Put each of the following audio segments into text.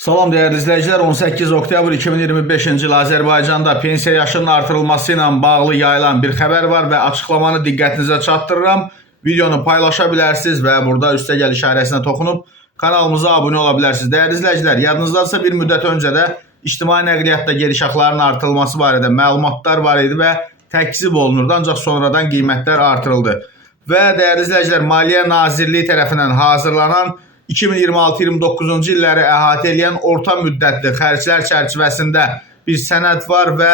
Salam değerli izleyiciler, 18 oktyabr 2025-ci il Azərbaycanda pensiya yaşının artırılması ilə bağlı yayılan bir xəbər var və açıqlamanı diqqətinizə çatdırıram. Videonu paylaşa bilərsiniz və burada üstəgəl işarəsinə toxunub kanalımıza abunə ola bilərsiniz. Değerli izleyiciler, yadınızdadırsa bir müddət öncə də ictimai nəqliyyatda gediş haqlarının artırılması barədə məlumatlar var idi və təkzib olunurdu, ancaq sonradan qiymətlər artırıldı. Və değerli izleyiciler, Maliyyə Nazirliyi tərəfindən hazırlanan 2026-29-cu illəri əhatə edən orta müddətli xərclər çərçivəsində bir sənəd var və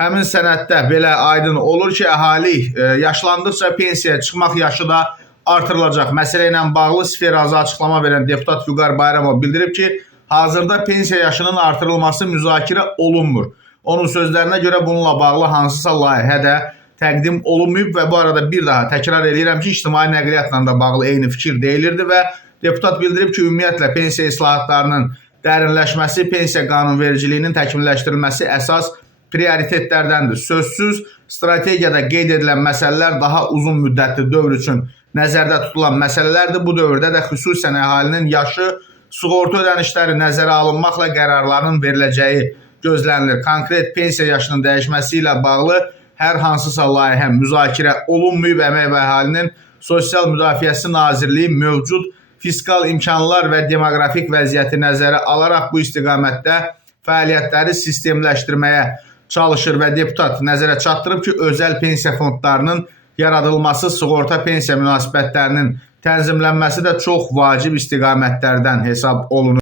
həmin sənəddə belə aydın olur ki, əhali yaşlandıqca pensiyaya çıxmaq yaşı da artırılacaq. Məsələ ilə bağlı sferazı açıqlama verən deputat Vüqar Bayramov bildirib ki, hazırda pensiya yaşının artırılması müzakirə olunmur. Onun sözlərinə görə bununla bağlı hansısa layihə də təqdim olunmayıb və bu arada bir daha təkrar edirəm ki, ictimai nəqliyyatla da bağlı eyni fikir deyilirdi və deputat bildirib ki, ümumiyyətlə pensiya islahatlarının dərinləşməsi, pensiya qanunvericiliyinin təkmilləşdirilməsi əsas prioritetlərdəndir. Sözsüz, strategiyada qeyd edilən məsələlər daha uzun müddətli dövr üçün nəzərdə tutulan məsələlərdir. Bu dövrdə də xüsusən əhalinin yaşı, sığorta ödənişləri nəzərə alınmaqla qərarların veriləcəyi gözlənilir. Konkret pensiya yaşının dəyişməsi ilə bağlı hər hansısa layihə müzakirə olunmayıb. Əmək və Əhalinin Sosial Müdafiəsi Nazirliyi mövcud fiskal imkanlar və demoqrafik vəziyyəti nəzərə alaraq bu istiqamətdə fəaliyyətləri sistemləşdirməyə çalışır və deputat nəzərə çatdırıb ki, özəl pensiya fondlarının yaradılması, sığorta pensiya münasibətlərinin tənzimlənməsi də çox vacib istiqamətlərdən hesab olunur.